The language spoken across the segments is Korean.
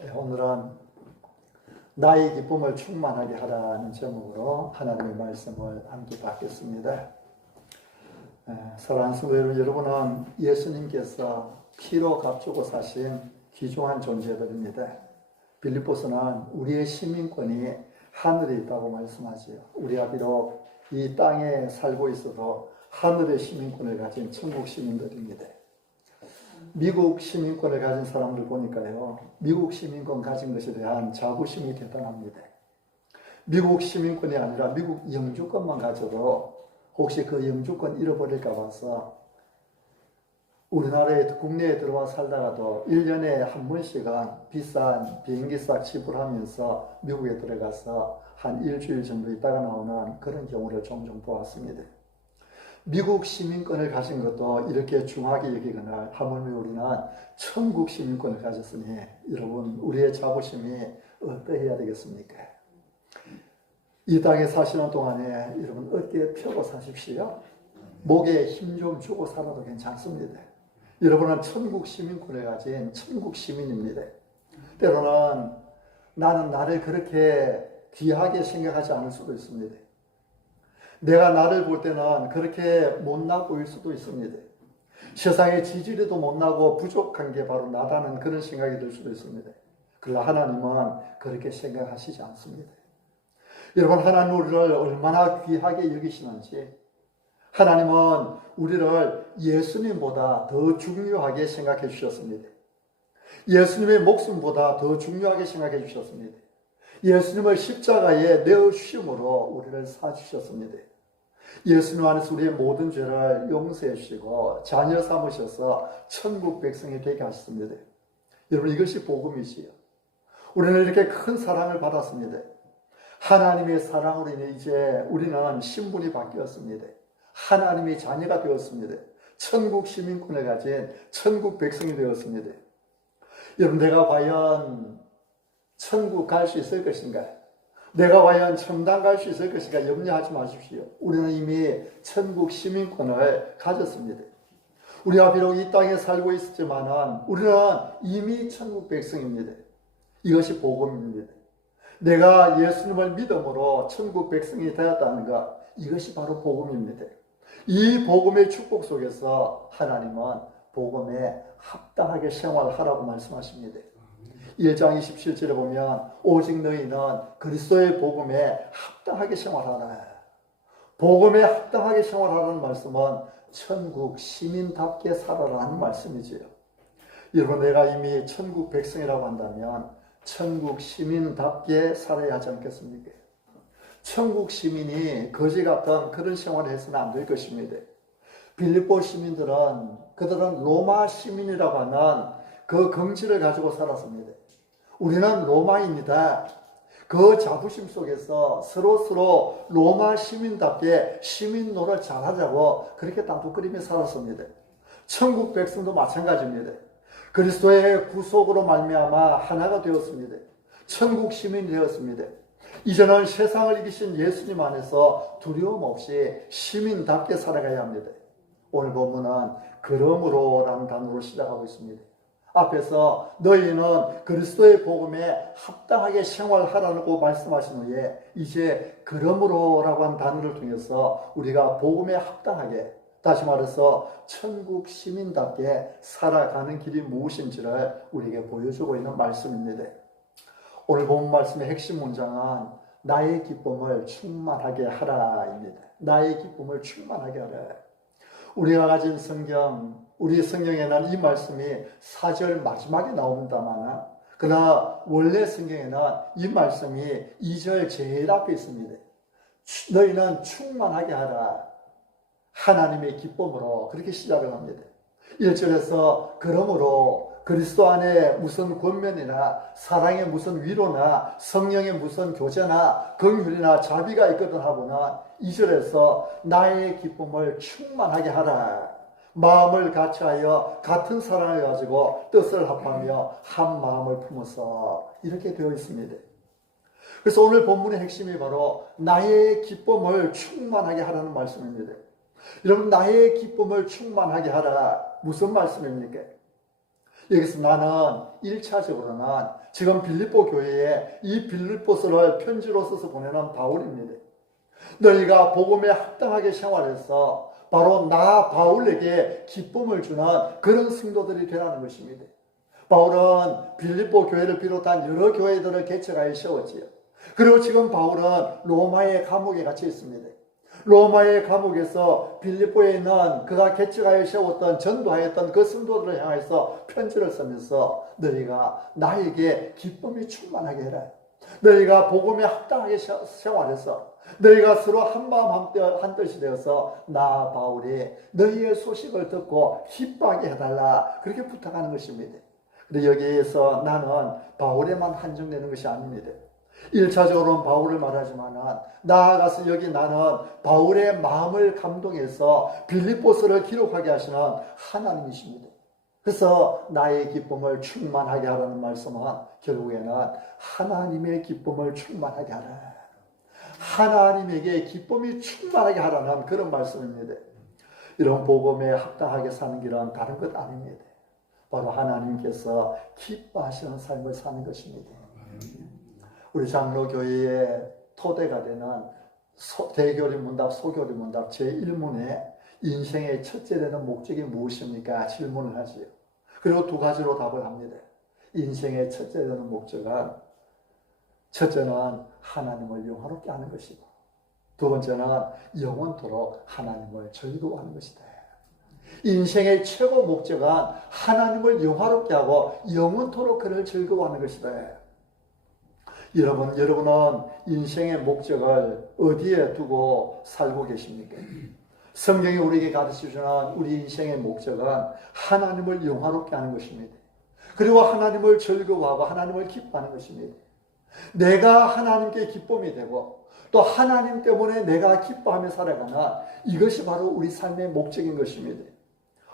오늘은 나의 기쁨을 충만하게 하라는 제목으로 하나님의 말씀을 함께 받겠습니다. 사랑하는 성도 여러분은 예수님께서 피로 값주고 사신 귀중한 존재들입니다. 빌립보서는 우리의 시민권이 하늘에 있다고 말씀하지요. 우리가 비록 이 땅에 살고 있어도 하늘의 시민권을 가진 천국 시민들입니다. 미국 시민권을 가진 사람들 보니까요, 미국 시민권 가진 것에 대한 자부심이 대단합니다. 미국 시민권이 아니라 미국 영주권만 가져도 혹시 그 영주권 잃어버릴까 봐서 우리나라에 국내에 들어와 살다가도 1년에 한 번씩은 비싼 비행기값 지불하면서 미국에 들어가서 한 일주일 정도 있다가 나오는 그런 경우를 종종 보았습니다. 미국 시민권을 가진 것도 이렇게 중하게 여기거나 하물며 우리는 천국 시민권을 가졌으니 여러분 우리의 자부심이 어떠해야 되겠습니까? 이 땅에 사시는 동안에 여러분 어깨에 펴고 사십시오. 목에 힘 좀 주고 살아도 괜찮습니다. 여러분은 천국 시민권을 가진 천국 시민입니다. 때로는 나는 나를 그렇게 귀하게 생각하지 않을 수도 있습니다. 내가 나를 볼 때는 그렇게 못나 보일 수도 있습니다. 세상의 지지리도 못나고 부족한 게 바로 나라는 그런 생각이 들 수도 있습니다. 그러나 하나님은 그렇게 생각하시지 않습니다. 여러분, 하나님 우리를 얼마나 귀하게 여기시는지, 하나님은 우리를 예수님보다 더 중요하게 생각해 주셨습니다. 예수님의 목숨보다 더 중요하게 생각해 주셨습니다. 예수님을 십자가에 내어 주심으로 우리를 사주셨습니다. 예수님 안에서 우리의 모든 죄를 용서해 주시고 자녀 삼으셔서 천국 백성이 되게 하셨습니다. 여러분, 이것이 복음이지요. 우리는 이렇게 큰 사랑을 받았습니다. 하나님의 사랑으로 인해 이제 우리는 신분이 바뀌었습니다. 하나님의 자녀가 되었습니다. 천국 시민권을 가진 천국 백성이 되었습니다. 여러분, 내가 과연 천국 갈 수 있을 것인가? 내가 과연 천당 갈 수 있을 것인가? 염려하지 마십시오. 우리는 이미 천국 시민권을 가졌습니다. 우리가 비록 이 땅에 살고 있었지만 우리는 이미 천국 백성입니다. 이것이 복음입니다. 내가 예수님을 믿음으로 천국 백성이 되었다는 것, 이것이 바로 복음입니다. 이 복음의 축복 속에서 하나님은 복음에 합당하게 생활하라고 말씀하십니다. 1장 27절에 보면 오직 너희는 그리스도의 복음에 합당하게 생활하라. 복음에 합당하게 생활하라는 말씀은 천국 시민답게 살아라는 말씀이지요. 여러분, 내가 이미 천국 백성이라고 한다면 천국 시민답게 살아야 하지 않겠습니까? 천국 시민이 거지 같은 그런 생활을 해서는 안 될 것입니다. 빌립보 시민들은 그들은 로마 시민이라고 하는 그 긍지를 가지고 살았습니다. 우리는 로마입니다. 그 자부심 속에서 서로 로마 시민답게 시민 노릇 잘하자고 그렇게 따뜻거리며 살았습니다. 천국 백성도 마찬가지입니다. 그리스도의 구속으로 말미암아 하나가 되었습니다. 천국 시민이 되었습니다. 이제는 세상을 이기신 예수님 안에서 두려움 없이 시민답게 살아가야 합니다. 오늘 본문은 그러므로라는 단어로 시작하고 있습니다. 앞에서 너희는 그리스도의 복음에 합당하게 생활하라고 말씀하신 후에 이제 그러므로라고 한 단어를 통해서 우리가 복음에 합당하게, 다시 말해서 천국 시민답게 살아가는 길이 무엇인지를 우리에게 보여주고 있는 말씀입니다. 오늘 본문 말씀의 핵심 문장은 나의 기쁨을 충만하게 하라입니다. 나의 기쁨을 충만하게 하라. 우리가 가진 성경, 우리 성경에는 이 말씀이 4절 마지막에 나옵니다만, 그러나 원래 성경에는 이 말씀이 2절 제일 앞에 있습니다. 너희는 충만하게 하라. 하나님의 기쁨으로 그렇게 시작을 합니다. 1절에서 그러므로 그리스도 안에 무슨 권면이나 사랑의 무슨 위로나 성령의 무슨 교제나 긍휼이나 자비가 있거든 하고는 2절에서 나의 기쁨을 충만하게 하라. 마음을 같이하여 같은 사랑을 가지고 뜻을 합하며 한 마음을 품어서 이렇게 되어 있습니다. 그래서 오늘 본문의 핵심이 바로 나의 기쁨을 충만하게 하라는 말씀입니다. 여러분, 나의 기쁨을 충만하게 하라. 무슨 말씀입니까? 여기서 나는 1차적으로는 지금 빌립보 교회에 이 빌립보서를 편지로 써서 보내는 바울입니다. 너희가 복음에 합당하게 생활해서 바로 나 바울에게 기쁨을 주는 그런 성도들이 되라는 것입니다. 바울은 빌립보 교회를 비롯한 여러 교회들을 개척하여 세웠지요. 그리고 지금 바울은 로마의 감옥에 갇혀 있습니다. 로마의 감옥에서 빌립보에 있는 그가 개척하여 세웠던 전도하였던 그 성도들을 향해서 편지를 쓰면서 너희가 나에게 기쁨이 충만하게 해라. 너희가 복음에 합당하게 생활해서 너희가 서로 한마음 한뜻이 되어서 나 바울이 너희의 소식을 듣고 기뻐하게 해달라 그렇게 부탁하는 것입니다. 그런데 여기에서 나는 바울에만 한정되는 것이 아닙니다. 1차적으로는 바울을 말하지만 나아가서 여기 나는 바울의 마음을 감동해서 빌립보서를 기록하게 하시는 하나님이십니다. 그래서 나의 기쁨을 충만하게 하라는 말씀은 결국에는 하나님의 기쁨을 충만하게 하라. 하나님에게 기쁨이 충만하게 하라는 그런 말씀입니다. 이런 복음에 합당하게 사는 길은 다른 것 아닙니다. 바로 하나님께서 기뻐하시는 삶을 사는 것입니다. 우리 장로교회의 토대가 되는 대교리 문답, 소교리 문답 제1문에 인생의 첫째 되는 목적이 무엇입니까? 질문을 하지요. 그리고 두 가지로 답을 합니다. 인생의 첫째 되는 목적은 첫째는 하나님을 영화롭게 하는 것이고 두 번째는 영원토록 하나님을 즐거워하는 것이다. 인생의 최고 목적은 하나님을 영화롭게 하고 영원토록 그를 즐거워하는 것이다. 여러분은 인생의 목적을 어디에 두고 살고 계십니까? 성경이 우리에게 가르쳐주는 우리 인생의 목적은 하나님을 영화롭게 하는 것입니다. 그리고 하나님을 즐거워하고 하나님을 기뻐하는 것입니다. 내가 하나님께 기쁨이 되고 또 하나님 때문에 내가 기뻐하며 살아가는 이것이 바로 우리 삶의 목적인 것입니다.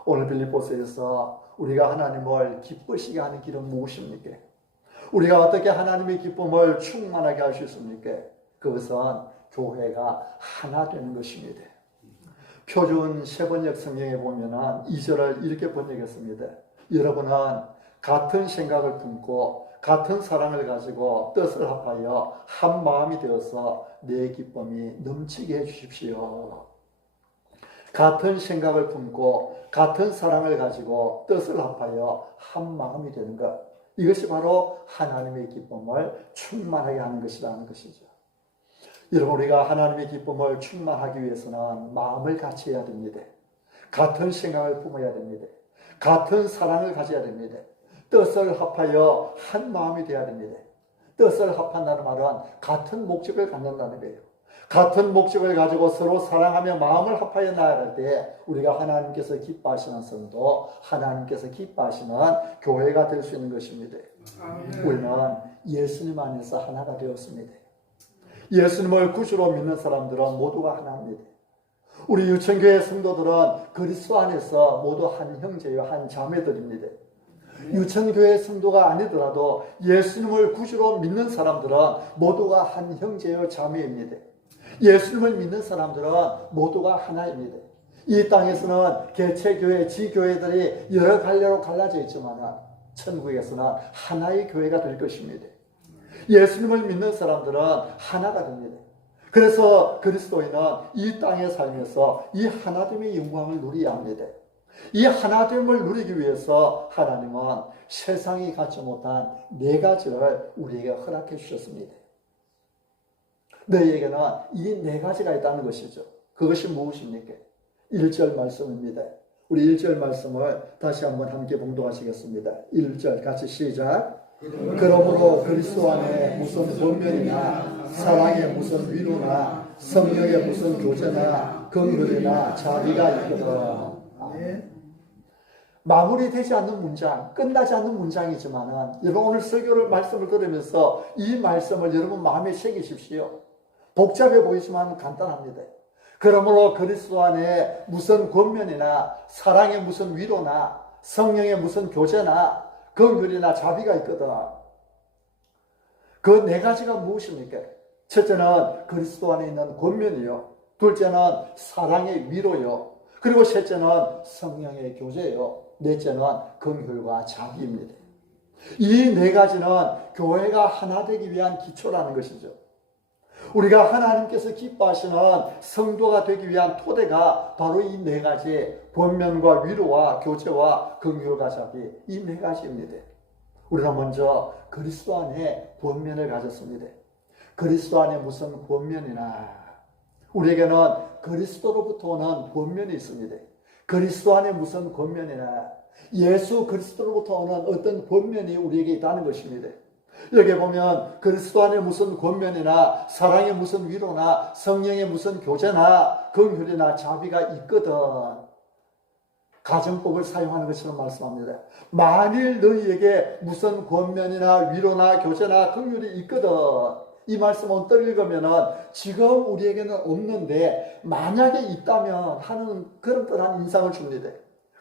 오늘 빌립보서에서 우리가 하나님을 기쁘시게 하는 길은 무엇입니까? 우리가 어떻게 하나님의 기쁨을 충만하게 할 수 있습니까? 그것은 교회가 하나 되는 것입니다. 표준 세번역 성경에 보면 2절을 이렇게 번역했습니다. 여러분은 같은 생각을 품고 같은 사랑을 가지고 뜻을 합하여 한 마음이 되어서 내 기쁨이 넘치게 해주십시오. 같은 생각을 품고 같은 사랑을 가지고 뜻을 합하여 한 마음이 되는 것, 이것이 바로 하나님의 기쁨을 충만하게 하는 것이라는 것이죠. 여러분, 우리가 하나님의 기쁨을 충만하기 위해서는 마음을 같이 해야 됩니다. 같은 생각을 품어야 됩니다. 같은 사랑을 가져야 됩니다. 뜻을 합하여 한 마음이 되어야 됩니다. 뜻을 합한다는 말은 같은 목적을 갖는다는 거예요. 같은 목적을 가지고 서로 사랑하며 마음을 합하여 나아갈 때 우리가 하나님께서 기뻐하시는 성도, 하나님께서 기뻐하시는 교회가 될 수 있는 것입니다. 우리는 예수님 안에서 하나가 되었습니다. 예수님을 구주로 믿는 사람들은 모두가 하나입니다. 우리 유천교회 성도들은 그리스도 안에서 모두 한 형제요, 한 자매들입니다. 유천교회 성도가 아니더라도 예수님을 구주로 믿는 사람들은 모두가 한 형제요, 자매입니다. 예수님을 믿는 사람들은 모두가 하나입니다. 이 땅에서는 개체교회, 지교회들이 여러 갈래로 갈라져 있지만 천국에서는 하나의 교회가 될 것입니다. 예수님을 믿는 사람들은 하나가 됩니다. 그래서 그리스도인은 이 땅에 살면서 이 하나됨의 영광을 누려야 합니다. 이 하나됨을 누리기 위해서 하나님은 세상이 갖지 못한 네 가지를 우리에게 허락해 주셨습니다. 너희에게는 이 네 가지가 있다는 것이죠. 그것이 무엇입니까? 1절 말씀입니다. 우리 1절 말씀을 다시 한번 함께 봉독하시겠습니다. 1절 같이 시작. 그러므로 그리스도 안에 무슨 권면이나 사랑의 무슨 위로나 성령의 무슨 교제나 긍휼이나 자비가 있거든. 아멘. 마무리되지 않는 문장, 끝나지 않는 문장이지만 여러분 오늘 설교를 말씀을 들으면서 이 말씀을 여러분 마음에 새기십시오. 복잡해 보이지만 간단합니다. 그러므로 그리스도 안에 무슨 권면이나 사랑의 무슨 위로나 성령의 무슨 교제나 긍휼이나 자비가 있거든. 그 네 가지가 무엇입니까? 첫째는 그리스도 안에 있는 권면이요. 둘째는 사랑의 위로요. 그리고 셋째는 성령의 교제요. 넷째는 긍휼과 자비입니다. 이 네 가지는 교회가 하나 되기 위한 기초라는 것이죠. 우리가 하나님께서 기뻐하시는 성도가 되기 위한 토대가 바로 이 네 가지, 권면과 위로와 교제와 긍휼과 자비, 이 네 가지입니다. 우리가 먼저 그리스도 안에 권면을 가졌습니다. 그리스도 안에 무슨 권면이나, 우리에게는 그리스도로부터 오는 권면이 있습니다. 그리스도 안에 무슨 권면이나, 예수 그리스도로부터 오는 어떤 권면이 우리에게 있다는 것입니다. 여기 보면 그리스도 안에 무슨 권면이나, 사랑의 무슨 위로나, 성령의 무슨 교제나, 긍휼이나 자비가 있거든. 가정법을 사용하는 것처럼 말씀합니다. 만일 너희에게 무슨 권면이나 위로나 교제나 긍휼이 있거든. 이 말씀 언뜻 읽으면 지금 우리에게는 없는데 만약에 있다면 하는 그런 뜻한 인상을 줍니다.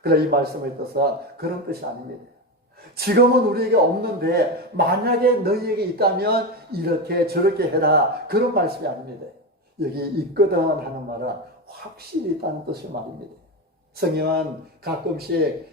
그러나 이 말씀의 뜻은 그런 뜻이 아닙니다. 지금은 우리에게 없는데 만약에 너희에게 있다면 이렇게 저렇게 해라, 그런 말씀이 아닙니다. 여기 있거든 하는 말은 확실히 있다는 뜻의 말입니다. 성경은 가끔씩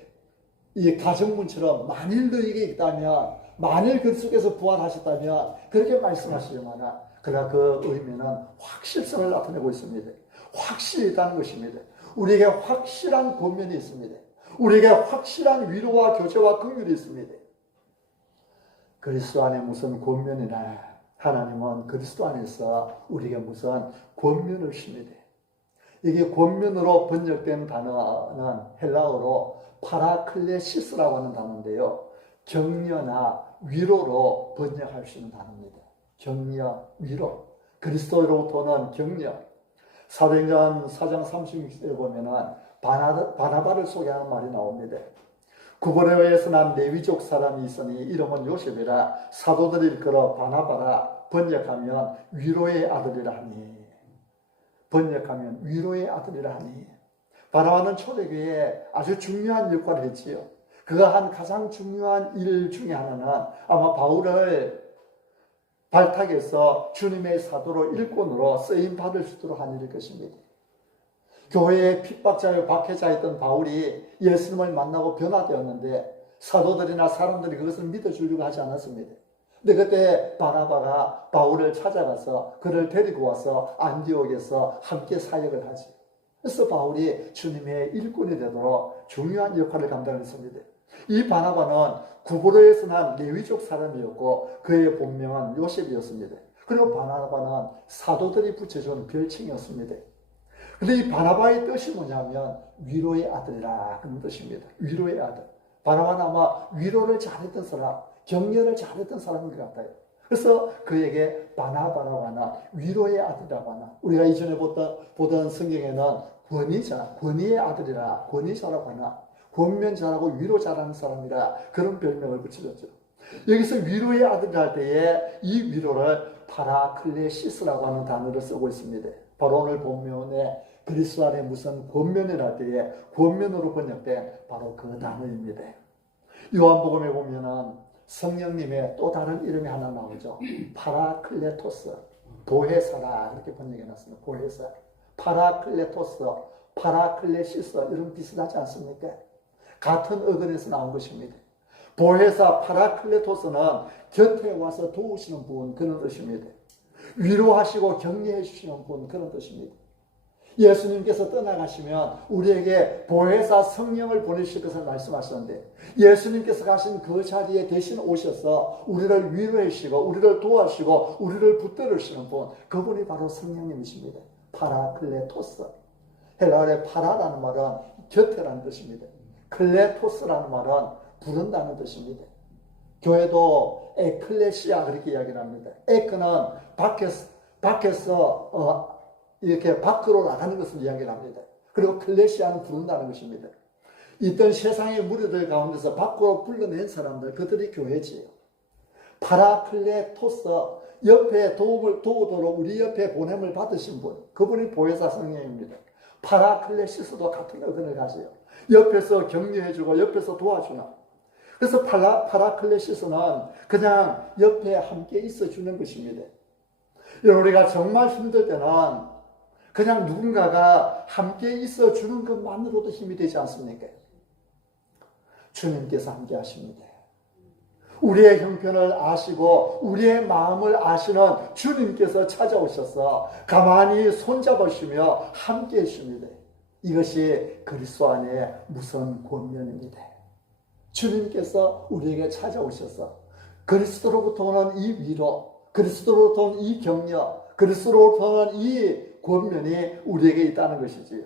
이 가정문처럼 만일 너희에게 있다면, 만일 그 속에서 부활하셨다면 그렇게 말씀하시지만, 그러나 그 의미는 확실성을 나타내고 있습니다. 확실히 있다는 것입니다. 우리에게 확실한 권면이 있습니다. 우리에게 확실한 위로와 교제와 긍휼이 있습니다. 그리스도 안에 무슨 권면이나, 하나님은 그리스도 안에서 우리에게 무슨 권면을 주십니다. 이게 권면으로 번역된 단어는 헬라어로 파라클레시스라고 하는 단어인데요, 격려나 위로로 번역할 수 있는 단어입니다. 격려, 위로. 그리스도로부터는 격려. 사도행전 4장 36절에 보면은 바나바를 소개하는 말이 나옵니다. 구브레에서 난 레위족 사람이 있으니 이름은 요셉이라, 사도들이 일컬어 바나바라, 번역하면 위로의 아들이라 하니. 번역하면 위로의 아들이라 하니. 바나바는 초대교회에 아주 중요한 역할을 했지요. 그가 한 가장 중요한 일 중에 하나는 아마 바울을 발탁해서 주님의 사도로 일꾼으로 쓰임 받을 수 있도록 한 일일 것입니다. 교회의 핍박자요 박해자였던 바울이 예수님을 만나고 변화되었는데 사도들이나 사람들이 그것을 믿어주려고 하지 않았습니다. 근데 그때 바나바가 바울을 찾아가서 그를 데리고 와서 안디옥에서 함께 사역을 하지. 그래서 바울이 주님의 일꾼이 되도록 중요한 역할을 감당했습니다. 이 바나바는 구브로에서 난 레위족 사람이었고 그의 본명은 요셉이었습니다. 그리고 바나바는 사도들이 붙여준 별칭이었습니다. 근데 이 바나바의 뜻이 뭐냐면 위로의 아들이라 그런 뜻입니다. 위로의 아들. 바나바는 아마 위로를 잘했던 사람, 격려를 잘했던 사람인 것 같아요. 그래서 그에게 바나바라고 하나, 위로의 아들이라고 하나. 우리가 이전에 보던 성경에는 권위자, 권위의 아들이라, 권위자라고 하나, 권면 잘하고 위로 잘하는 사람이라 그런 별명을 붙여줬죠. 여기서 위로의 아들이라 할 때에 이 위로를 파라클레시스라고 하는 단어를 쓰고 있습니다. 바로 오늘 본문에 그리스도 안에 무슨 권면이라 할 때에 권면으로 번역된 바로 그 단어입니다. 요한복음에 보면은 성령님의 또 다른 이름이 하나 나오죠. 파라클레토스, 보혜사라 이렇게 번역해놨습니다. 보혜사, 파라클레토스, 파라클레시스 이런 비슷하지 않습니까? 같은 어근에서 나온 것입니다. 보혜사 파라클레토스는 곁에 와서 도우시는 분, 그런 뜻입니다. 위로하시고 격려해 주시는 분, 그런 뜻입니다. 예수님께서 떠나가시면 우리에게 보혜사 성령을 보내실 것을 말씀하셨는데, 예수님께서 가신 그 자리에 대신 오셔서 우리를 위로해 주시고 우리를 도와주시고 우리를 붙들으시는 분, 그분이 바로 성령님이십니다. 파라클레토스. 헬라어의 파라라는 말은 곁에라는 뜻입니다. 클레토스라는 말은 부른다는 뜻입니다. 교회도 에클레시아 그렇게 이야기를 합니다. 에크는 밖에서 이렇게 밖으로 나가는 것을 이야기를 합니다. 그리고 클레시아는 부른다는 것입니다. 있던 세상의 무리들 가운데서 밖으로 불러낸 사람들, 그들이 교회지요. 파라클레토스, 옆에 도우도록 우리 옆에 보냄을 받으신 분, 그분이 보혜사 성령입니다. 파라클레시스도 같은 어근을 가져요. 옆에서 격려해주고 옆에서 도와주는. 그래서 파라클레시스는 그냥 옆에 함께 있어주는 것입니다. 우리가 정말 힘들 때는 그냥 누군가가 함께 있어주는 것만으로도 힘이 되지 않습니까? 주님께서 함께 하십니다. 우리의 형편을 아시고 우리의 마음을 아시는 주님께서 찾아오셔서 가만히 손잡으시며 함께 해줍니다. 이것이 그리스도 안에 무슨 권면입니다. 주님께서 우리에게 찾아오셔서 그리스도로부터 오는 이 위로, 그리스도로부터 오는 이 격려, 그리스도로부터 오는 이 권면이 우리에게 있다는 것이지요.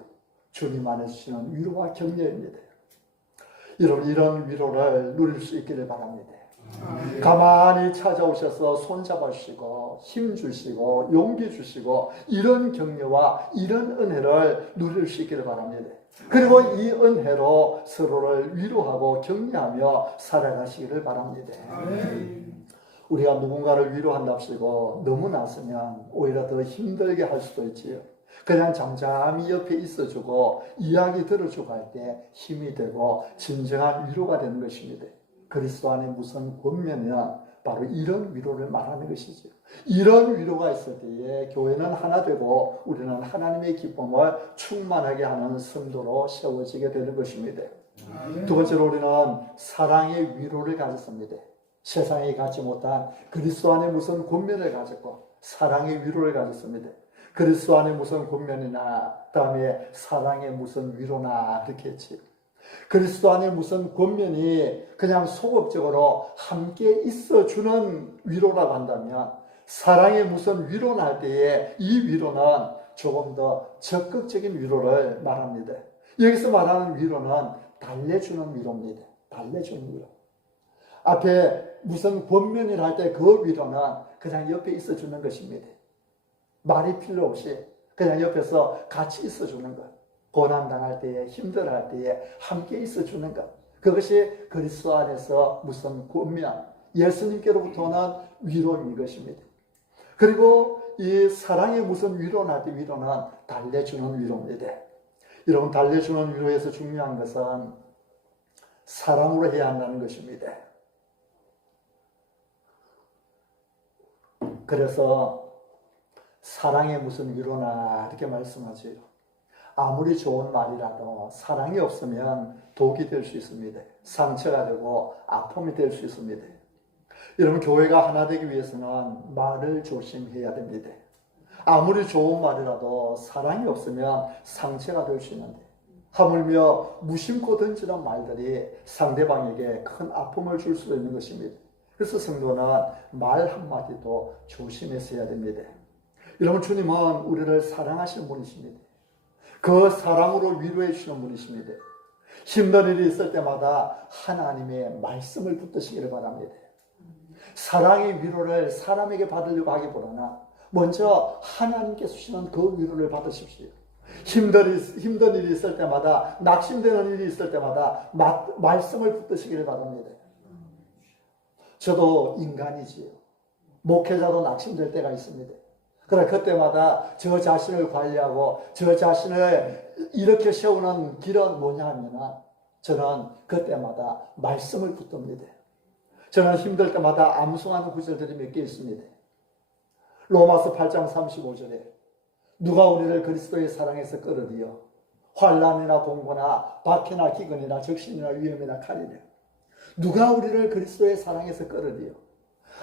주님 안에 주시는 위로와 격려입니다. 여러분, 이런 위로를 누릴 수 있기를 바랍니다. 가만히 찾아오셔서 손잡아주시고 힘주시고 용기 주시고 이런 격려와 이런 은혜를 누릴 수 있기를 바랍니다. 그리고 이 은혜로 서로를 위로하고 격려하며 살아가시기를 바랍니다. 우리가 누군가를 위로한답시고 너무 나서면 오히려 더 힘들게 할 수도 있지요. 그냥 잠잠히 옆에 있어주고 이야기 들어주고 할 때 힘이 되고 진정한 위로가 되는 것입니다. 그리스도 안에 무슨 권면이냐, 바로 이런 위로를 말하는 것이죠. 이런 위로가 있을 때에 교회는 하나 되고 우리는 하나님의 기쁨을 충만하게 하는 성도로 세워지게 되는 것입니다. 두 번째로 우리는 사랑의 위로를 가졌습니다. 세상에 갖지 못한 그리스도 안에 무슨 권면을 가졌고 사랑의 위로를 가졌습니다. 그리스도 안에 무슨 권면이나 다음에 사랑의 무슨 위로나 이렇게 했지. 그리스도 안에 무슨 권면이 그냥 소극적으로 함께 있어주는 위로라고 한다면 사랑의 무슨 위로나 할 때에 이 위로는 조금 더 적극적인 위로를 말합니다. 여기서 말하는 위로는 달래주는 위로입니다. 달래주는 위로. 앞에 무슨 권면을 할 때 그 위로는 그냥 옆에 있어주는 것입니다. 말이 필요 없이 그냥 옆에서 같이 있어주는 것. 고난당할 때에 힘들어할 때에 함께 있어주는 것. 그것이 그리스도 안에서 무슨 권면, 예수님께로부터 오는 위로인 것입니다. 그리고 이 사랑의 무슨 위로나 할 때 위로는 달래주는 위로입니다. 여러분, 달래주는 위로에서 중요한 것은 사랑으로 해야 한다는 것입니다. 그래서 사랑의 무슨 위로나 이렇게 말씀하지요. 아무리 좋은 말이라도 사랑이 없으면 독이 될 수 있습니다. 상처가 되고 아픔이 될 수 있습니다. 여러분, 교회가 하나 되기 위해서는 말을 조심해야 됩니다. 아무리 좋은 말이라도 사랑이 없으면 상처가 될 수 있는데 하물며 무심코 던지는 말들이 상대방에게 큰 아픔을 줄 수도 있는 것입니다. 그래서 성도는 말 한마디도 조심해서 해야 됩니다. 여러분, 주님은 우리를 사랑하시는 분이십니다. 그 사랑으로 위로해 주시는 분이십니다. 힘든 일이 있을 때마다 하나님의 말씀을 붙드시기를 바랍니다. 사랑의 위로를 사람에게 받으려고 하기보다는 먼저 하나님께서 주시는 그 위로를 받으십시오. 힘든 일이 있을 때마다, 낙심되는 일이 있을 때마다 말씀을 붙드시기를 바랍니다. 저도 인간이지요. 목회자도 낙심될 때가 있습니다. 그러나 그때마다 저 자신을 관리하고 저 자신을 이렇게 세우는 길은 뭐냐 하면 저는 그때마다 말씀을 붙듭니다. 저는 힘들 때마다 암송하는 구절들이 몇 개 있습니다. 로마서 8장 35절에 누가 우리를 그리스도의 사랑에서 끌어들여 환난이나 공고나 박해나 기근이나 적신이나 위험이나 칼이냐. 누가 우리를 그리스도의 사랑에서 끌어들여.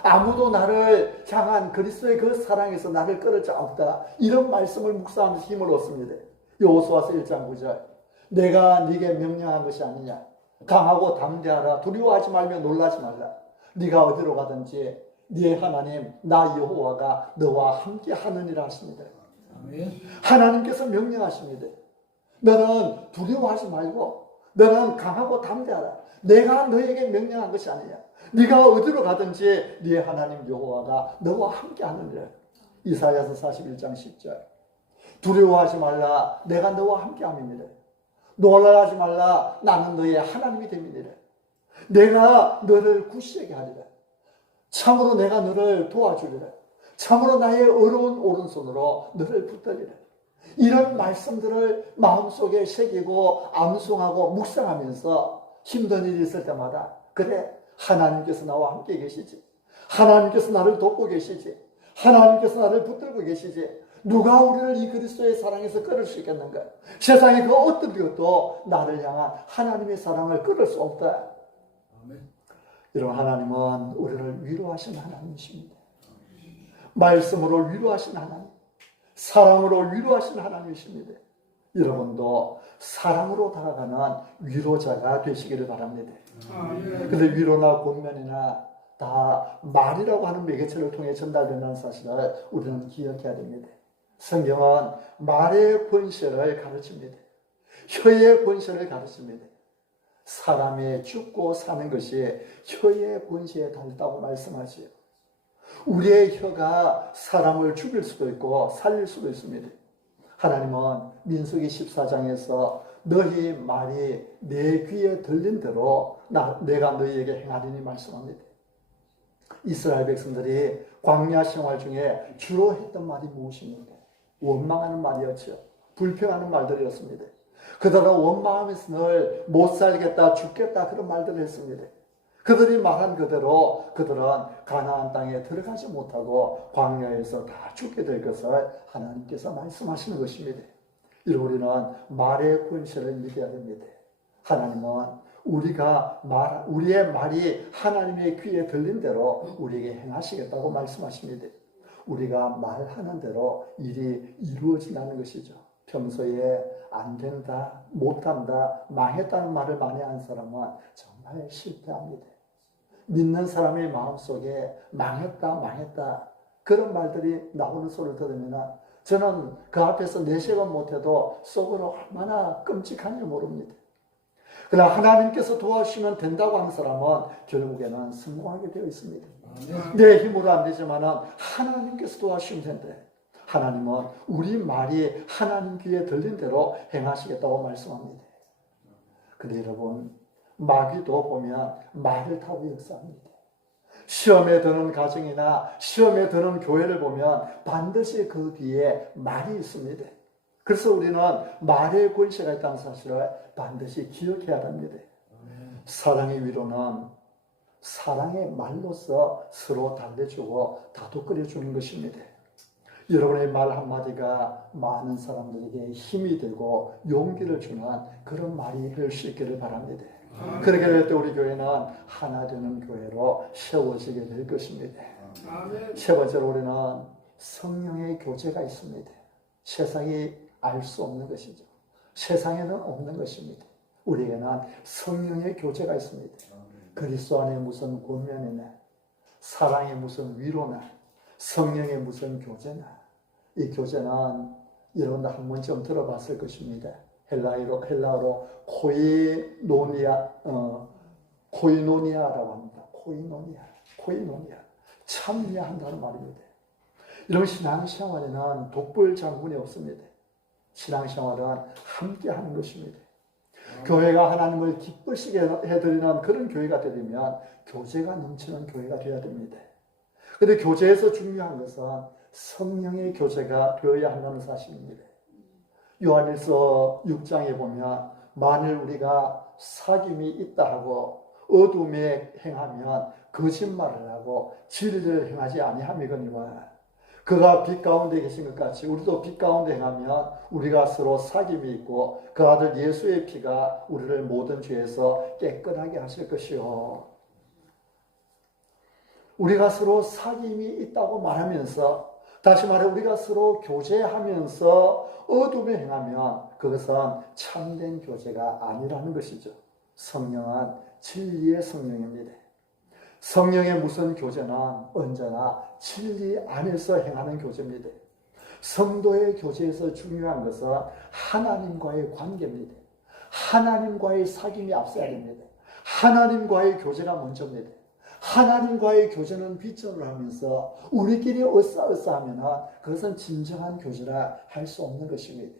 아무도 나를 향한 그리스도의 그 사랑에서 나를 끌을 자 없다. 이런 말씀을 묵상하면서 힘을 얻습니다. 여호수아서 1장 9절. 내가 네게 명령한 것이 아니냐. 강하고 담대하라. 두려워하지 말며 놀라지 말라. 네가 어디로 가든지 네 하나님 나 여호와가 너와 함께 하느니라 하십니다. 아멘. 하나님께서 명령하십니다. 너는 두려워하지 말고 너는 강하고 담대하라. 내가 너에게 명령한 것이 아니냐. 네가 어디로 가든지 네 하나님 여호와가 너와 함께 하느니라. 이사야서 41장 10절. 두려워하지 말라. 내가 너와 함께 함이니라. 놀라지 말라. 나는 너의 하나님이 됨이니라. 내가 너를 굳세게 하리라. 참으로 내가 너를 도와주리라. 참으로 나의 어려운 오른손으로 너를 붙들리라. 이런 말씀들을 마음속에 새기고 암송하고 묵상하면서 힘든 일이 있을 때마다 그래, 하나님께서 나와 함께 계시지. 하나님께서 나를 돕고 계시지. 하나님께서 나를 붙들고 계시지. 누가 우리를 이 그리스도의 사랑에서 끌을 수 있겠는가? 세상에 그 어떤 것도 나를 향한 하나님의 사랑을 끌을 수 없다. 이런 하나님은 우리를 위로하신 하나님이십니다. 말씀으로 위로하신 하나님, 사랑으로 위로하신 하나님이십니다. 여러분도 사랑으로 다가가는 위로자가 되시기를 바랍니다. 근데 위로나 권면이나 다 말이라고 하는 매개체를 통해 전달되는 사실을 우리는 기억해야 됩니다. 성경은 말의 권세를 가르칩니다. 혀의 권세를 가르칩니다. 사람이 죽고 사는 것이 혀의 권세에 달렸다고 말씀하지요. 우리의 혀가 사람을 죽일 수도 있고 살릴 수도 있습니다. 하나님은 민수기 14장에서 너희 말이 내 귀에 들린 대로 내가 너희에게 행하리니 말씀합니다. 이스라엘 백성들이 광야 생활 중에 주로 했던 말이 무엇입니까? 원망하는 말이었죠. 불평하는 말들이었습니다. 그들은 원망하면서 늘 못 살겠다, 죽겠다 그런 말들을 했습니다. 그들이 말한 그대로 그들은 가나안 땅에 들어가지 못하고 광야에서 다 죽게 될 것을 하나님께서 말씀하시는 것입니다. 이로 우리는 말의 권세를 믿어야 됩니다. 하나님은 우리의 말이 하나님의 귀에 들린 대로 우리에게 행하시겠다고 말씀하십니다. 우리가 말하는 대로 일이 이루어진다는 것이죠. 평소에 안 된다, 못한다, 망했다는 말을 많이 하는 사람은 정말 실패합니다. 믿는 사람의 마음속에 망했다 그런 말들이 나오는 소리를 들으면 저는 그 앞에서 내색은 못해도 속으로 얼마나 끔찍한지 모릅니다. 그러나 하나님께서 도와주시면 된다고 하는 사람은 결국에는 성공하게 되어 있습니다. 내 힘으로 안 되지만 하나님께서 도와주시면 된다. 하나님은 우리 말이 하나님 귀에 들린 대로 행하시겠다고 말씀합니다. 근데 여러분, 마귀도 보면 말을 타고 역사합니다. 시험에 드는 가정이나 시험에 드는 교회를 보면 반드시 그 뒤에 말이 있습니다. 그래서 우리는 말의 권세가 있다는 사실을 반드시 기억해야 합니다. 사랑의 위로는 사랑의 말로서 서로 달래주고 다독거려주는 것입니다. 여러분의 말 한마디가 많은 사람들에게 힘이 되고 용기를 주는 그런 말이 될 수 있기를 바랍니다. 그렇게 될 때 우리 교회는 하나 되는 교회로 세워지게 될 것입니다. 세 번째로 우리는 성령의 교제가 있습니다. 세상이 알 수 없는 것이죠. 세상에는 없는 것입니다. 우리에게는 성령의 교제가 있습니다. 그리스도 안에 무슨 권면이나 사랑의 무슨 위로나 성령의 무슨 교제나 이 교제는 여러분도 한 번쯤 들어봤을 것입니다. 헬라어로 코이노니아라고 합니다. 코이노니아. 참여한다는 말입니다. 이런 신앙생활에는 독불 장군이 없습니다. 신앙생활은 함께하는 것입니다. 교회가 하나님을 기쁘시게 해드리는 그런 교회가 되려면 교제가 넘치는 교회가 되어야 됩니다. 그런데 교제에서 중요한 것은 성령의 교제가 되어야 한다는 사실입니다. 요한일서 6장에 보면 만일 우리가 사귐이 있다 하고 어둠에 행하면 거짓말을 하고 진리를 행하지 아니함이거니와 그가 빛 가운데 계신 것 같이 우리도 빛 가운데 행하면 우리가 서로 사귐이 있고 그 아들 예수의 피가 우리를 모든 죄에서 깨끗하게 하실 것이요. 우리가 서로 사귐이 있다고 말하면서 다시 말해 우리가 서로 교제하면서 어둠에 행하면 그것은 참된 교제가 아니라는 것이죠. 성령은 진리의 성령입니다. 성령의 무슨 교제는 언제나 진리 안에서 행하는 교제입니다. 성도의 교제에서 중요한 것은 하나님과의 관계입니다. 하나님과의 사귐이 앞서야 됩니다. 하나님과의 교제가 먼저입니다. 하나님과의 교제는 빗전을 하면서 우리끼리 으쌰으쌰하면 그것은 진정한 교제라 할 수 없는 것입니다.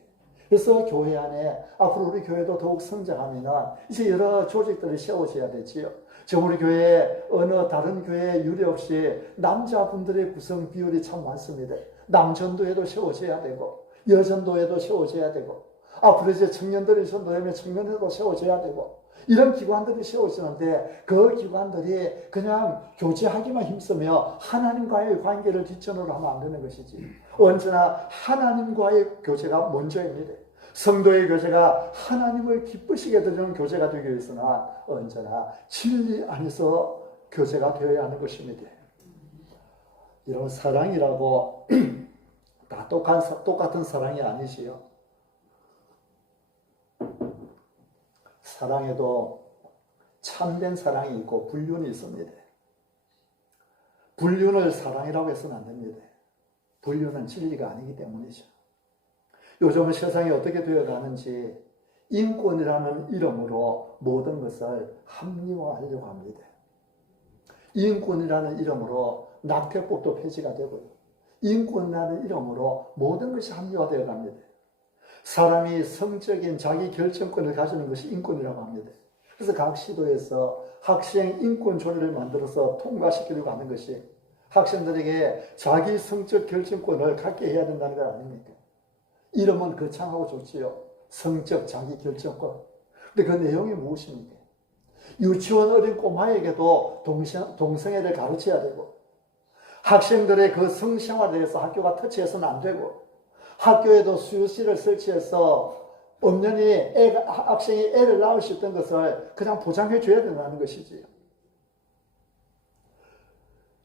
그래서 교회 안에 앞으로 우리 교회도 더욱 성장하면 이제 여러 조직들이 세워져야 되지요. 지금 우리 교회에 어느 다른 교회에 유례 없이 남자분들의 구성 비율이 참 많습니다. 남전도에도 세워져야 되고 여전도에도 세워져야 되고 앞으로 이제 청년들이 전도되면 청년회도 세워져야 되고 이런 기관들이 세워지는데 그 기관들이 그냥 교제하기만 힘쓰며 하나님과의 관계를 뒷전으로 하면 안 되는 것이지. 언제나 하나님과의 교제가 먼저입니다. 성도의 교제가 하나님을 기쁘시게 드리는 교제가 되기 위해서는 언제나 진리 안에서 교제가 되어야 하는 것입니다. 이런 사랑이라고 다 똑같은 사랑이 아니지요. 사랑에도 참된 사랑이 있고 불륜이 있습니다. 불륜을 사랑이라고 해서는 안 됩니다. 불륜은 진리가 아니기 때문이죠. 요즘은 세상이 어떻게 되어가는지 인권이라는 이름으로 모든 것을 합리화하려고 합니다. 인권이라는 이름으로 낙태법도 폐지가 되고요. 인권이라는 이름으로 모든 것이 합리화되어 갑니다. 사람이 성적인 자기 결정권을 가지는 것이 인권이라고 합니다. 그래서 각 시도에서 학생 인권 조례를 만들어서 통과시키려고 하는 것이 학생들에게 자기 성적 결정권을 갖게 해야 된다는 것 아닙니까? 이름은 거창하고 좋지요. 성적 자기 결정권. 근데 그 내용이 무엇입니까? 유치원 어린 꼬마에게도 동성애를 가르쳐야 되고, 학생들의 그 성생활에 대해서 학교가 터치해서는 안 되고, 학교에도 수유실을 설치해서 엄연히 학생이 애를 낳을 수 있던 것을 그냥 보장해 줘야 된다는 것이지요.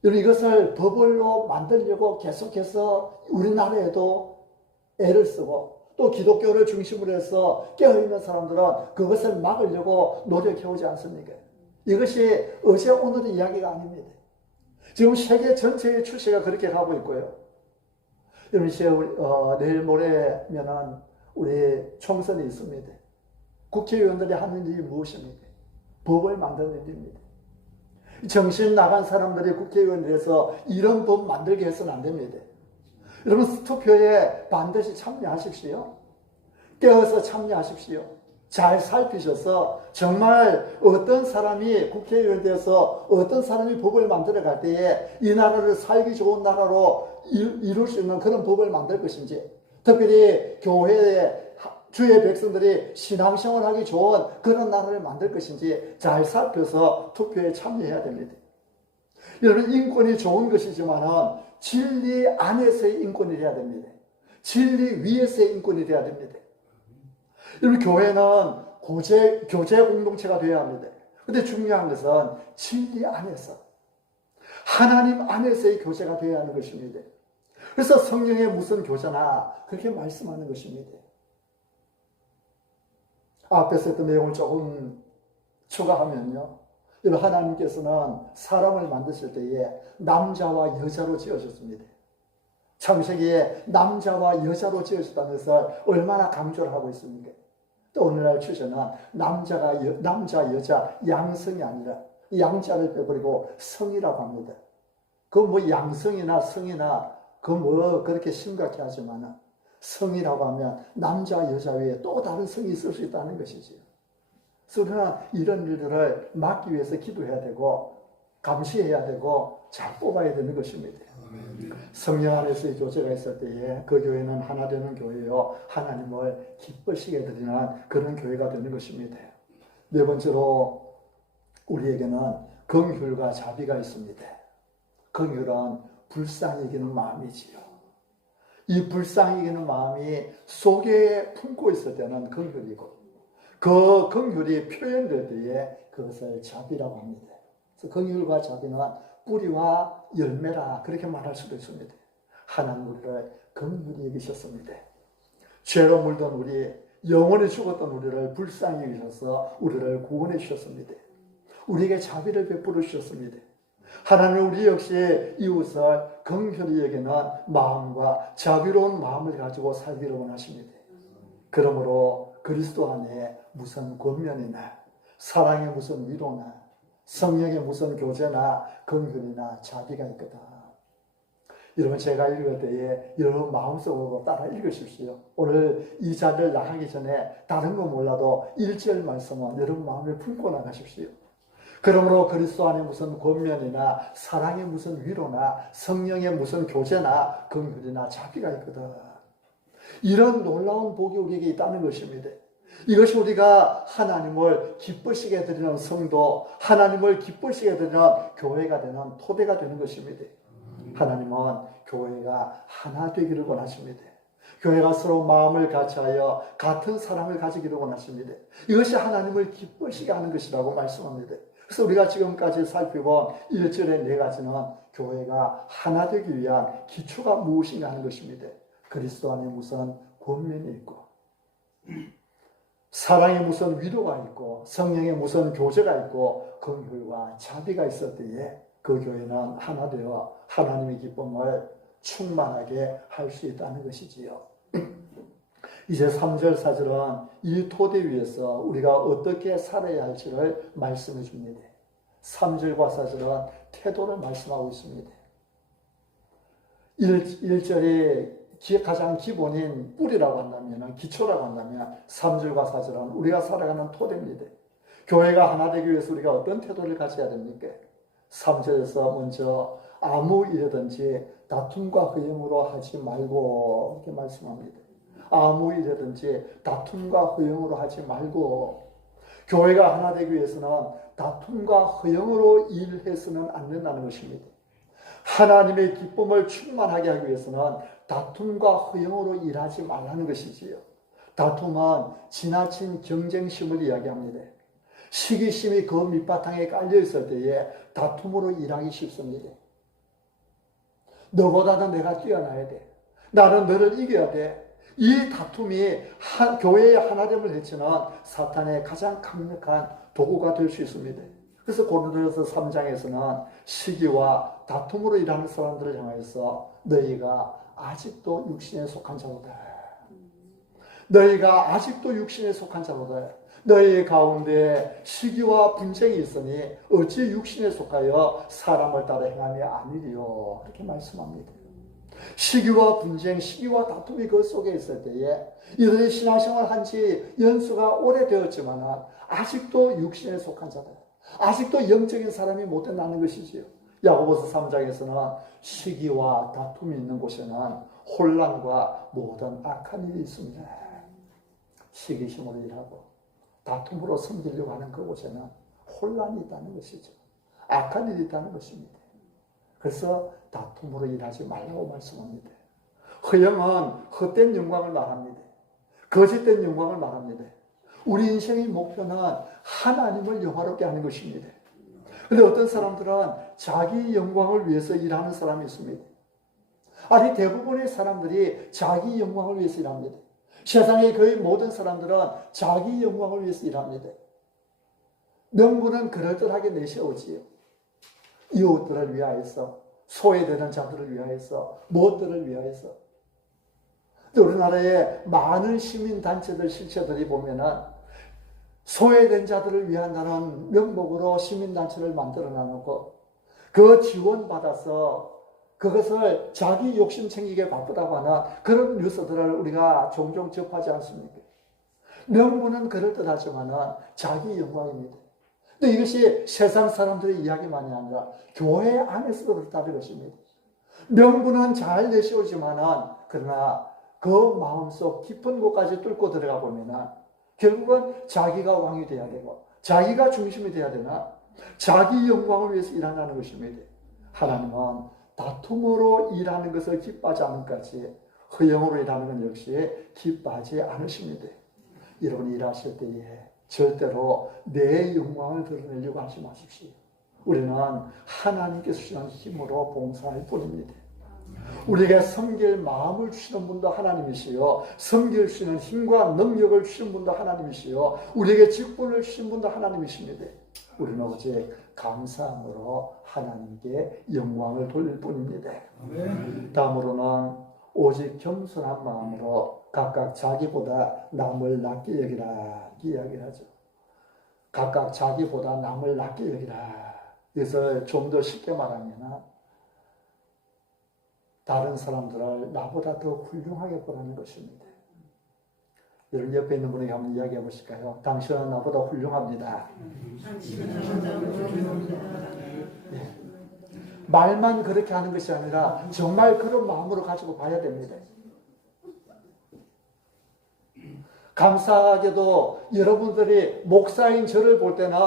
이것을 법으로 만들려고 계속해서 우리나라에도 애를 쓰고, 또 기독교를 중심으로 해서 깨어있는 사람들은 그것을 막으려고 노력해오지 않습니까? 이것이 어제 오늘의 이야기가 아닙니다. 지금 세계 전체의 추세가 그렇게 가고 있고요. 내일 모레면은 우리 총선이 있습니다. 국회의원들이 하는 일이 무엇입니까? 법을 만드는 일입니다. 정신 나간 사람들이 국회의원이 돼서 이런 법 만들게 해서는 안 됩니다. 여러분, 투표에 반드시 참여하십시오. 깨어서 참여하십시오. 잘 살피셔서 정말 어떤 사람이 국회의원이 돼서 어떤 사람이 법을 만들어 갈 때에 이 나라를 살기 좋은 나라로 이룰 수 있는 그런 법을 만들 것인지, 특별히 교회에 주의 백성들이 신앙생활하기 좋은 그런 나라를 만들 것인지 잘 살펴서 투표에 참여해야 됩니다. 여러분, 인권이 좋은 것이지만 진리 안에서의 인권이 되어야 됩니다. 진리 위에서의 인권이 되어야 됩니다. 여러분, 교회는 교제 공동체가 되어야 합니다. 그런데 중요한 것은 진리 안에서, 하나님 안에서의 교제가 되어야 하는 것입니다. 그래서 성령의 무슨 교제나 그렇게 말씀하는 것입니다. 앞에서 했던 내용을 조금 추가하면요, 하나님께서는 사람을 만드실 때에 남자와 여자로 지으셨습니다. 창세기에 남자와 여자로 지으셨다는 것을 얼마나 강조를 하고 있습니까? 또 오늘날 추세는 남자, 여자, 양성이 아니라 양자를 빼버리고 성이라고 합니다. 그 양성이나 성이나 그렇게 심각해 하지만 성이라고 하면 남자, 여자 외에 또 다른 성이 있을 수 있다는 것이지요. 그러나 이런 일들을 막기 위해서 기도해야 되고 감시해야 되고 잘 뽑아야 되는 것입니다. 성령 안에서의 교제가 있을 때에 그 교회는 하나 되는 교회요, 하나님을 기쁘시게 드리는 그런 교회가 되는 것입니다. 네 번째로 우리에게는 긍휼과 자비가 있습니다. 긍휼은 불쌍히 여기는 마음이지요. 이 불쌍히 여기는 마음이 속에 품고 있을 때는 긍휼이고, 그 긍휼이 표현될 때에 그것을 자비라고 합니다. 그래서 긍휼과 자비는 뿌리와 열매라 그렇게 말할 수도 있습니다. 하나님 우리를 긍휼히 여기셨습니다. 죄로 물던 우리, 영원히 죽었던 우리를 불쌍히 여기셔서 우리를 구원해 주셨습니다. 우리에게 자비를 베풀어 주셨습니다. 하나님 우리 역시 이웃을 긍휼히 여기는 마음과 자비로운 마음을 가지고 살기를 원하십니다. 그러므로 그리스도 안에 무슨 권면이나 사랑의 무슨 위로나 성령의 무슨 교제나 긍휼이나 자비가 있거든. 여러분, 제가 읽을 때에 여러분 마음속으로 따라 읽으십시오. 오늘 이 자리를 나가기 전에 다른 거 몰라도 1절 말씀은 여러분 마음에 품고 나가십시오. 그러므로 그리스도 안에 무슨 권면이나 사랑의 무슨 위로나 성령의 무슨 교제나 긍휼이나 자비가 있거든. 이런 놀라운 복이 우리에게 있다는 것입니다. 이것이 우리가 하나님을 기쁘시게 드리는 성도, 하나님을 기쁘시게 드리는 교회가 되는 토대가 되는 것입니다. 하나님은 교회가 하나 되기를 원하십니다. 교회가 서로 마음을 같이하여 같은 사랑을 가지기를 원하십니다. 이것이 하나님을 기쁘시게 하는 것이라고 말씀합니다. 그래서 우리가 지금까지 살펴본 1절의 네 가지는 교회가 하나 되기 위한 기초가 무엇인가 하는 것입니다. 그리스도 안에 무슨 권면이 있고, 사랑에 무슨 위로가 있고, 성령에 무슨 교제가 있고, 긍휼과 자비가 있을 때에 그 교회는 하나 되어 하나님의 기쁨을 충만하게 할 수 있다는 것이지요. 이제 3절, 4절은 이 토대 위에서 우리가 어떻게 살아야 할지를 말씀해 줍니다. 3절과 4절은 태도를 말씀하고 있습니다. 1절이 가장 기본인 뿌리라고 한다면, 기초라고 한다면 3절과 4절은 우리가 살아가는 토대입니다. 교회가 하나 되기 위해서 우리가 어떤 태도를 가져야 됩니까? 3절에서 먼저 아무 일이든지 다툼과 허영으로 하지 말고 이렇게 말씀합니다. 아무 일이든지 다툼과 허영으로 하지 말고, 교회가 하나 되기 위해서는 다툼과 허영으로 일해서는 안 된다는 것입니다. 하나님의 기쁨을 충만하게 하기 위해서는 다툼과 허영으로 일하지 말라는 것이지요. 다툼은 지나친 경쟁심을 이야기합니다. 시기심이 그 밑바탕에 깔려 있을 때에 다툼으로 일하기 쉽습니다. 너보다는 내가 뛰어나야 돼. 나는 너를 이겨야 돼. 이 다툼이 교회의 하나됨을 해치는 사탄의 가장 강력한 도구가 될 수 있습니다. 그래서 고린도전서 3장에서는 시기와 다툼으로 일하는 사람들을 향해서 너희가 아직도 육신에 속한 자로다. 너희가 아직도 육신에 속한 자로다. 너희 가운데 시기와 분쟁이 있으니 어찌 육신에 속하여 사람을 따라 행함이 아니리요. 이렇게 말씀합니다. 시기와 분쟁, 시기와 다툼이 그 속에 있을 때에 이들이 신앙생활 한 지 연수가 오래되었지만 아직도 육신에 속한 자다. 아직도 영적인 사람이 못 된다는 것이지요. 야고보서 3장에서는 시기와 다툼이 있는 곳에는 혼란과 모든 악한 일이 있습니다. 시기심으로 일하고 다툼으로 섬기려고 하는 그곳에는 혼란이 있다는 것이죠. 악한 일이 있다는 것입니다. 그래서 다툼으로 일하지 말라고 말씀합니다. 허영은 헛된 영광을 말합니다. 거짓된 영광을 말합니다. 우리 인생의 목표는 하나님을 영화롭게 하는 것입니다. 그런데 어떤 사람들은 자기 영광을 위해서 일하는 사람이 있습니다. 아니, 대부분의 사람들이 자기 영광을 위해서 일합니다. 세상의 거의 모든 사람들은 자기 영광을 위해서 일합니다. 명분은 그럴듯하게 내세우지요. 이웃들을 위하여서, 소외되는 자들을 위하여서, 무엇들을 위하여서. 우리나라의 많은 시민단체들, 실체들이 보면은 소외된 자들을 위한다는 명목으로 시민단체를 만들어 놔놓고 그 지원받아서 그것을 자기 욕심 챙기게 바쁘다고 하는 그런 뉴스들을 우리가 종종 접하지 않습니까? 명분은 그럴듯하지만 자기 영광입니다. 근데 이것이 세상 사람들의 이야기만이 아니라 교회 안에서도 그렇다는 것입니다. 명분은 잘 내세우지만 그러나 그 마음속 깊은 곳까지 뚫고 들어가 보면 결국은 자기가 왕이 돼야 되고 자기가 중심이 돼야 되나 자기 영광을 위해서 일하는 것입니다. 하나님은 다툼으로 일하는 것을 기뻐하지 않는까지 허영으로 일하는 건 역시 기뻐하지 않으십니다. 여러분 일하실 때에 절대로 내 영광을 드러내려고 하지 마십시오. 우리는 하나님께서 주시는 힘으로 봉사할 뿐입니다. 우리에게 섬길 마음을 주시는 분도 하나님이시요, 섬길 수 있는 힘과 능력을 주시는 분도 하나님이시요, 우리에게 직분을 주신 분도 하나님이십니다. 우리는 오직 감사함으로 하나님께 영광을 돌릴 뿐입니다. 다음으로는 오직 겸손한 마음으로 각각 자기보다 남을 낮게 여기라 이야기를 하죠. 각각 자기보다 남을 낮게 여기라. 그래서 좀 더 쉽게 말하면 다른 사람들을 나보다 더 훌륭하게 보라는 것입니다. 여러분 옆에 있는 분에게 한번 이야기해 보실까요? 당신은 나보다 훌륭합니다. 네. 말만 그렇게 하는 것이 아니라 정말 그런 마음으로 가지고 봐야 됩니다. 감사하게도 여러분들이 목사인 저를 볼 때는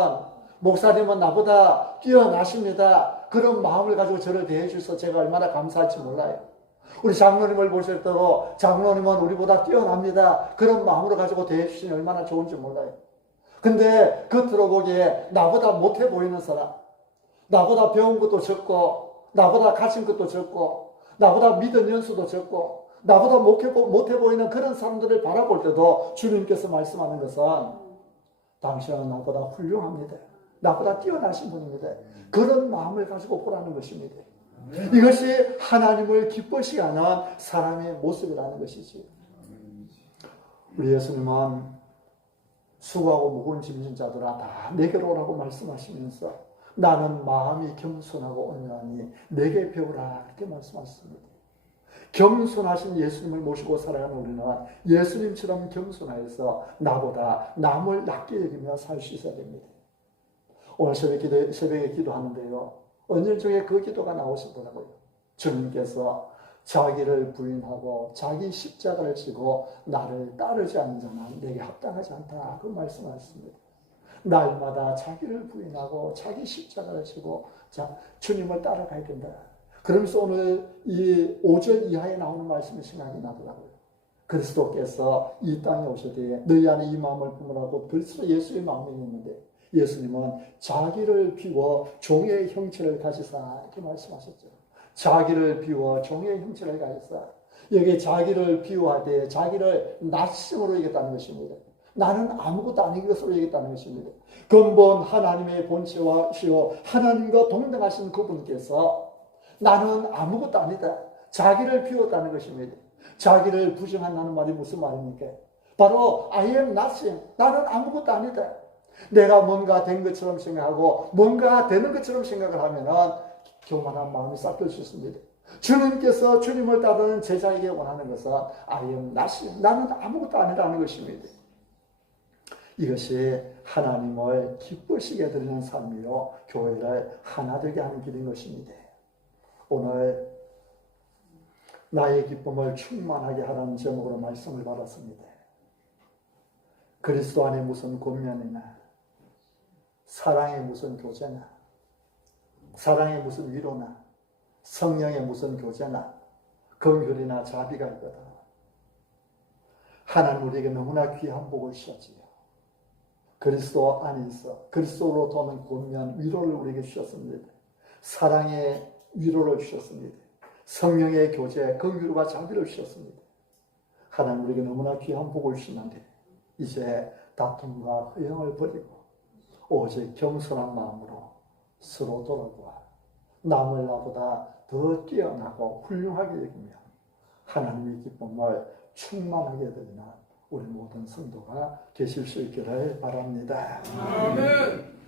목사님은 나보다 뛰어나십니다. 그런 마음을 가지고 저를 대해 주셔서 제가 얼마나 감사할지 몰라요. 우리 장로님을 보실 때도 장로님은 우리보다 뛰어납니다. 그런 마음으로 가지고 대해 주시니 얼마나 좋은지 몰라요. 근데 겉으로 보기에 나보다 못해 보이는 사람, 나보다 배운 것도 적고, 나보다 가진 것도 적고, 나보다 믿은 연수도 적고, 나보다 못해 보이는 그런 사람들을 바라볼 때도 주님께서 말씀하는 것은 당신은 나보다 훌륭합니다. 나보다 뛰어나신 분입니다. 그런 마음을 가지고 보라는 것입니다. 이것이 하나님을 기쁘시게 하는 사람의 모습이라는 것이지. 우리 예수님은 수고하고 무거운 짐진 자들아 다 내게로 오라고 말씀하시면서 나는 마음이 겸손하고 온유하니 내게 배우라 이렇게 말씀하셨습니다. 겸손하신 예수님을 모시고 살아가는 우리는 예수님처럼 겸손하여서 나보다 남을 낮게 여기며 살 수 있어야 됩니다. 오늘 새벽에 기도하는데요. 언제 중에 그 기도가 나오시더라고요. 주님께서 자기를 부인하고 자기 십자가를 지고 나를 따르지 않는 자는 내게 합당하지 않다. 그 말씀하셨습니다. 날마다 자기를 부인하고 자기 십자가를 지고 주님을 따라가야 된다. 그러면서 오늘 이 5절 이하에 나오는 말씀이 생각이 나더라고요. 그리스도께서 이 땅에 오셔되 너희 안에 이 마음을 품으라고 벌써 예수의 마음이 있는데 예수님은 자기를 비워 종의 형체를 가지사 이렇게 말씀하셨죠. 자기를 비워 종의 형체를 가지사. 여기 자기를 비워하되 자기를 낮심으로 이겼다는 것입니다. 나는 아무것도 아닌 것으로 이겼다는 것입니다. 근본 하나님의 본체와 시오 하나님과 동등하신 그분께서 나는 아무것도 아니다. 자기를 비웠다는 것입니다. 자기를 부정한다는 말이 무슨 말입니까? 바로 I am nothing. 나는 아무것도 아니다. 내가 뭔가 된 것처럼 생각하고 뭔가 되는 것처럼 생각을 하면은 교만한 마음이 싹들 수 있습니다. 주님께서 주님을 따르는 제자에게 원하는 것은 I am nothing. 나는 아무것도 아니라는 것입니다. 이것이 하나님을 기쁘시게 드리는 삶이요 교회를 하나 되게 하는 길인 것입니다. 오늘 나의 기쁨을 충만하게 하라는 제목으로 말씀을 받았습니다. 그리스도 안에 무슨 권면이나 사랑의 무슨 교제나 사랑의 무슨 위로나 성령의 무슨 교제나 긍휼이나 자비가 있거든. 하나님 우리에게 너무나 귀한 복을 주셨지요. 그리스도 안에 있어 그리스도로 도는 권면 위로를 우리에게 주셨습니다. 사랑의 위로를 주셨습니다. 성령의 교제, 긍휼과 자비를 주셨습니다. 하나님 우리에게 너무나 귀한 복을 주시는데 이제 다툼과 허영을 버리고 오직 겸손한 마음으로 서로 돌아보아 남을 나보다 더 뛰어나고 훌륭하게 여기며 하나님의 기쁨을 충만하게 드리는 우리 모든 성도가 되실 수 있기를 바랍니다. 아멘.